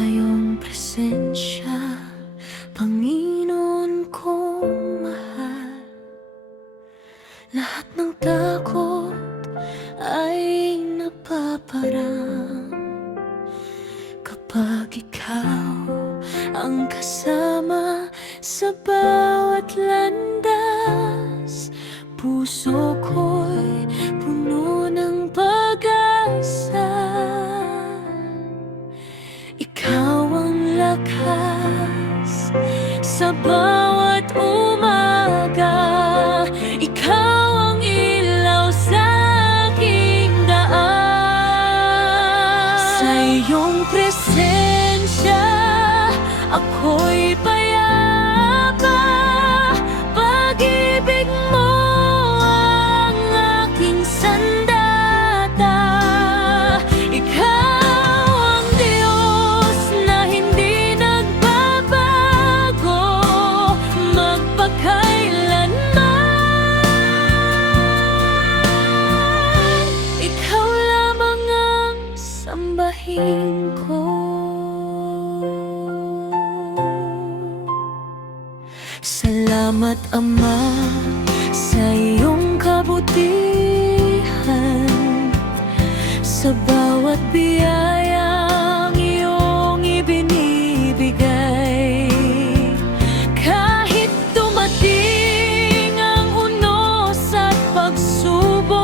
sa iyong presensya, Panginoon kong mahal. Lahat ng takot ay napaparang kapag ikaw ang kasama sa bawat landas. Puso ko'y puno ng pag-asa. Ikaw ang lakas sa bawat umaga. Ikaw ang ilaw sa aking daan. Sa iyong presensya, ako'y payapa. Pag-ibig mo ang aking sandata. Ikaw ang Diyos na hindi nagbabago magpakailanman. Ikaw lamang ang sambahin ko. Salamat, Ama, sa iyong kabutihan, sa bawat biyayang iyong ibinibigay. Kahit dumating ang unos at pagsubok,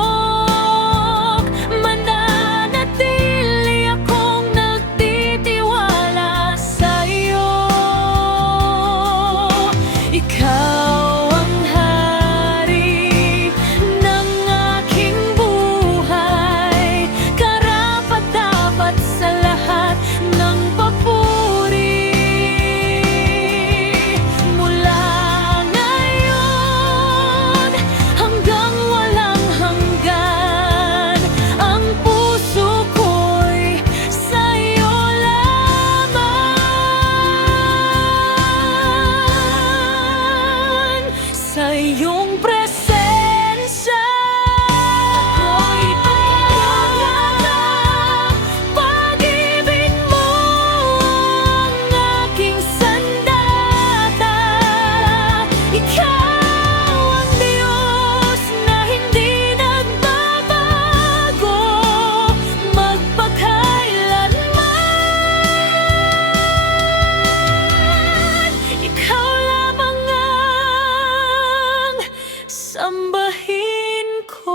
mananatili akong nagtitiwala sa iyo. Ikaw ang hari ng aking buhay, karapat-dapat sa lahat ng papuri. Mula ngayon hanggang walang hanggan, ang puso ko'y sa iyo lamang. Sa iyong presensya, ako'y payapa. Pag-ibig mo ang aking sandata. Ikaw ang Diyos na hindi nagbabago magpakailanman. Ikaw lamang ang sambahin ko.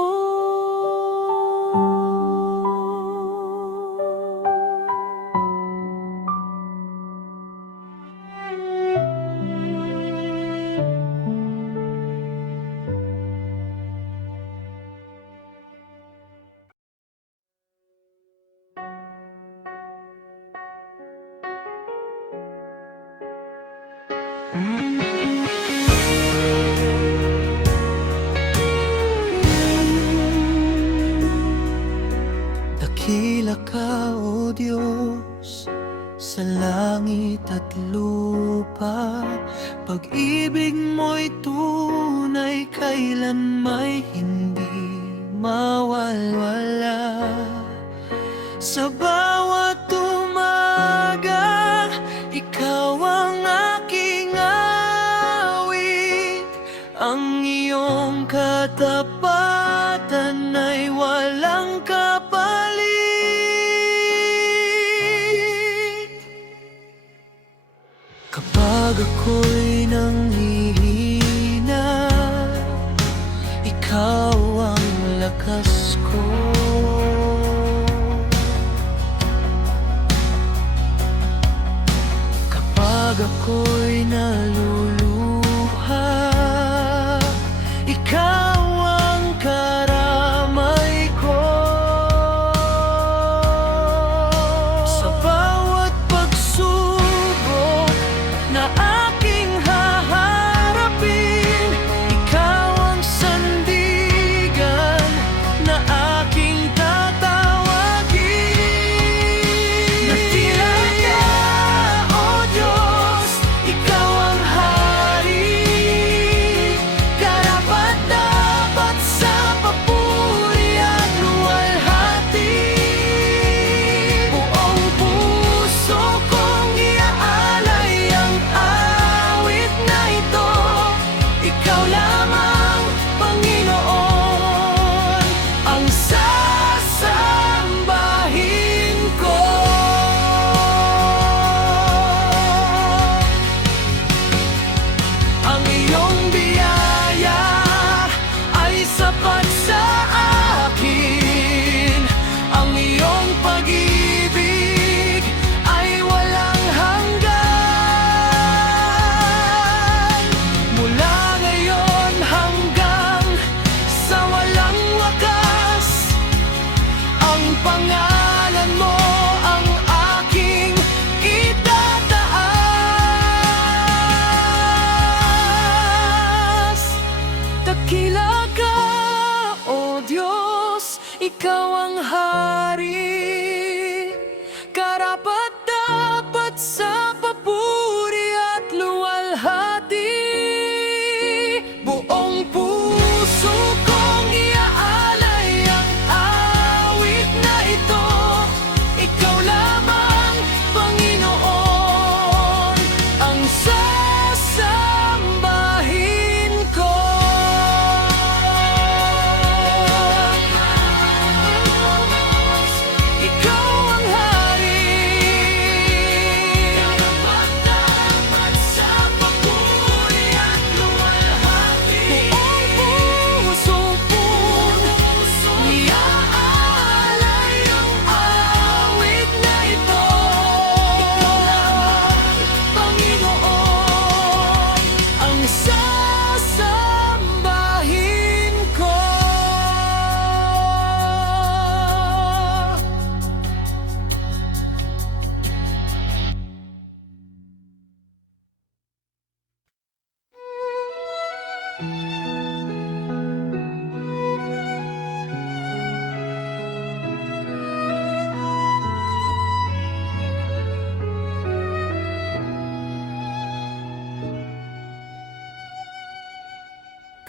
Dakila ka, O Diyos, sa langit at lupa. Pag-ibig mo'y tunay, kailan may hindi mawawala. Sa bawat umaga, ikaw ang aking awit. Ang iyong katapatan ay walang kapalit. Kapag ako'y nanghihina, ikaw ang lakas ko. Kapag ako'y naluluha, ikaw ang karamay ko. Sa bawat pagsubok na aking haharapin, ikaw ang sandigan na aking tatawagin. Na tila ka, O Diyos, ikaw ang hari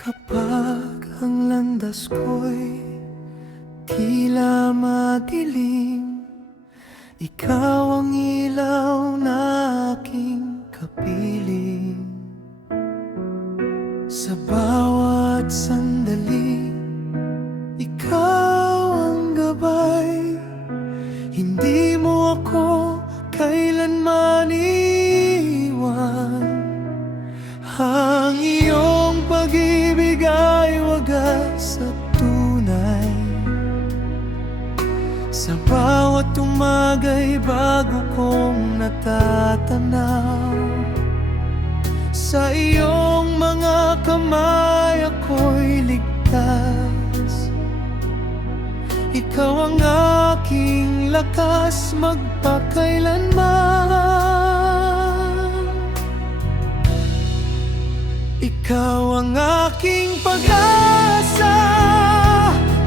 Kapag ang landas ko'y tila madilim, ikaw ang ilaw na aking kapiling. Sa bawat sandali, ikaw ang gabay. Hindi mo ako kailanman iwan. Ang iyong pag-ibig ay wagas at tunay. Sa bawat umaga'y bago kong natatanaw. Sa iyong mga kamay ako'y ligtas. Ikaw ang aking lakas magpakailanman. Ikaw ang aking pag-asa,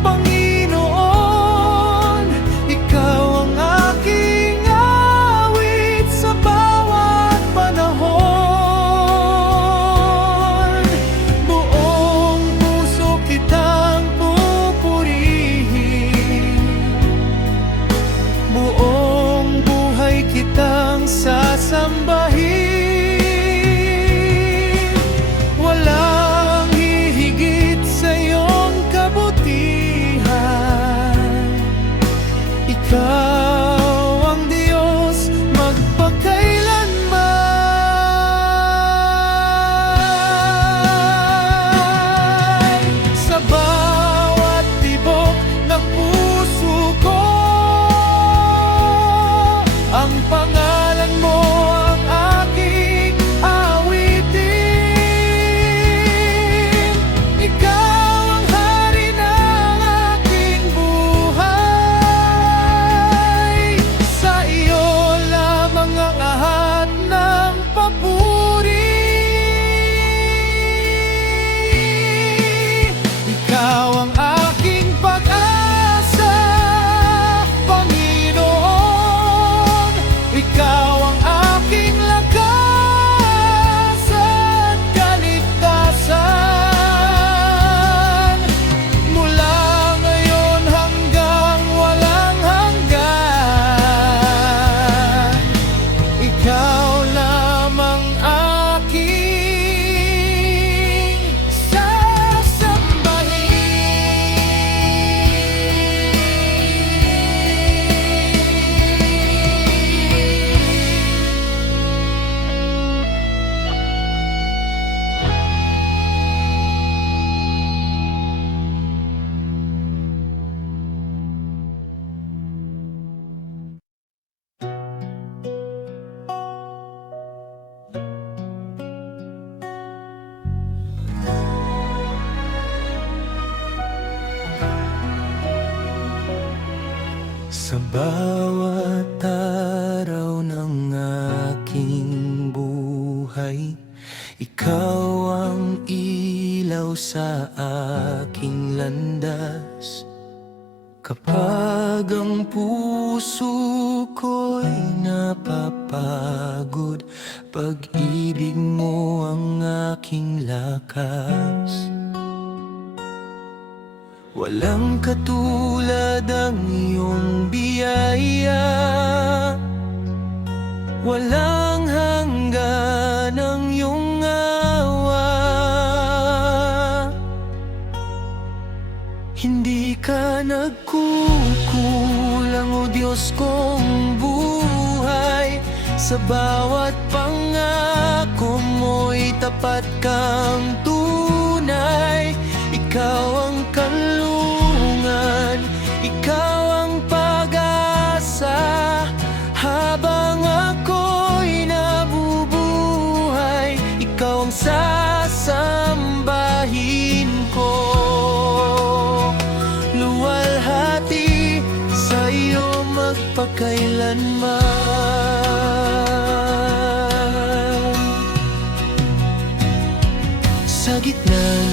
Panginoon. Ikaw ang aking awit sa bawat panahon. Buong puso kitang pupurihin, buong buhay kitang sasambahin. Walang hihigit sa iyong kabutihan. Ikaw ang Diyos magpakailanman. Sa bawat tibok ng puso ko, ang pangalan mo ang aking awitin. Ikaw ang hari ng aking buhay. Sa iyo lamang ang ahad ng papuri. Ikaw ang aking pag-asa, Panginoon. Ikaw ang aking lakas at kaligtasan. Mula ngayon hanggang walang hanggan, ikaw lamang aking sa bawat araw ng aking buhay. Ikaw ang ilaw sa aking landas. Kapag ang puso ko'y napapagod, pag-ibig mo ang aking lakas. Walang katulad ang iyong biyaya, walang hanggan ang iyong awa. Hindi ka nagkukulang, o Diyos kong buhay. Sa bawat pangako mo'y tapat kang tunay. Ikaw ang kanlungan, ikaw ang pag-asa. Habang ako'y nabubuhay, ikaw ang sasambahin ko. Luwalhati sa iyo magpakailanman. Sa gitna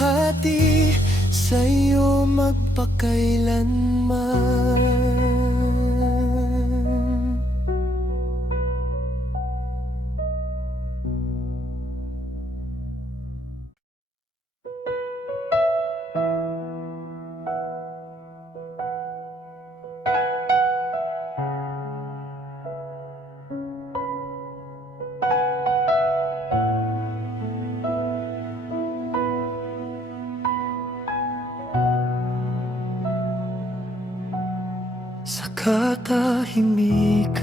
luwalhati sa'yo magpakailanman. Sa katahimikan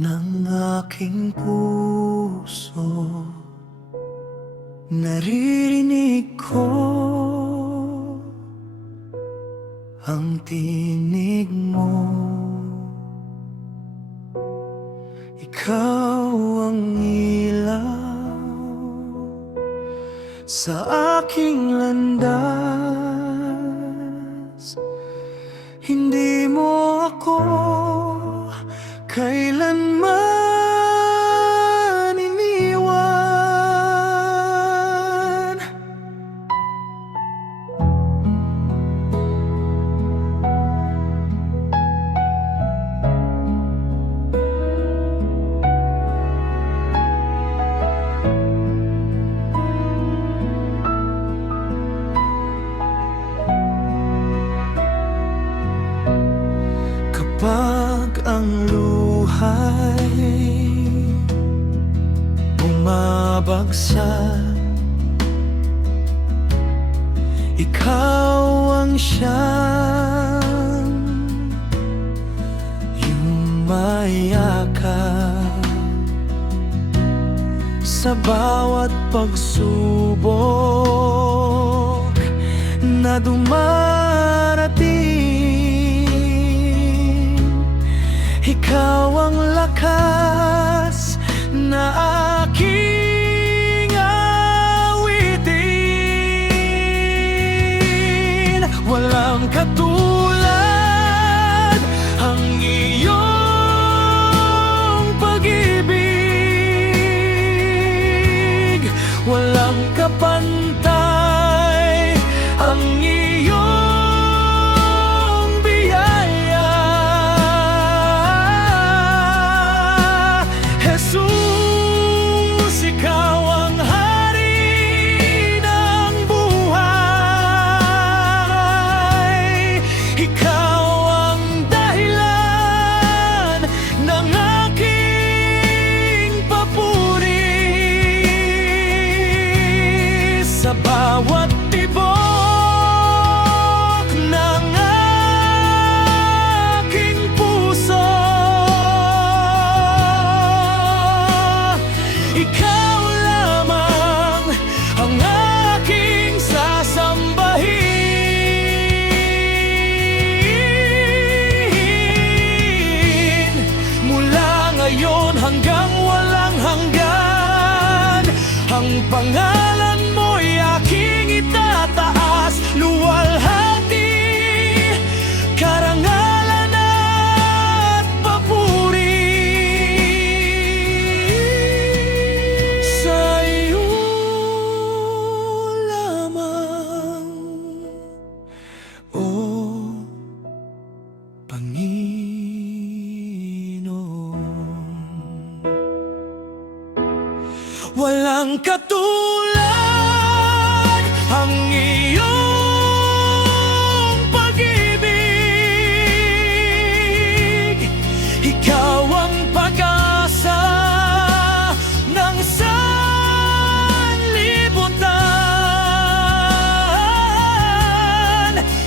ng aking puso, naririnig ko ang tinig mo. Ikaw ang ilaw sa aking landas. Hindi mo ako kailanman iniwan. Kapag ang luhay bumabagsak, ikaw ang siyang yumayakap. Sa bawat pagsubok na dumarating, ikaw ang lakas na aking awitin. Walang katulad ang iyong pag-ibig. Walang kapantay ang iyong sa bawat tibok ng aking puso. Ikaw lamang ang aking sasambahin. Mula ngayon hanggang walang hanggan, ang pangalan aking itataas, luwalhati, karangalan at papuri. Sa iyo lamang, O Panginoon. Walang katulad ang iyong pag-ibig. Ikaw ang pag-asa ng sanlibutan.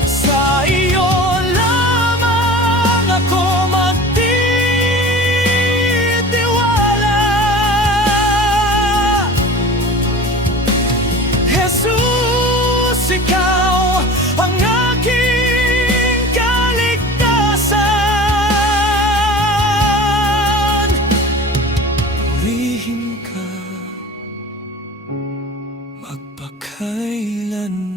Sa iyo lamang ako magtitiwala. Jesus, ikaw ang aking kaligtasan. Purihin ka magpakailanman.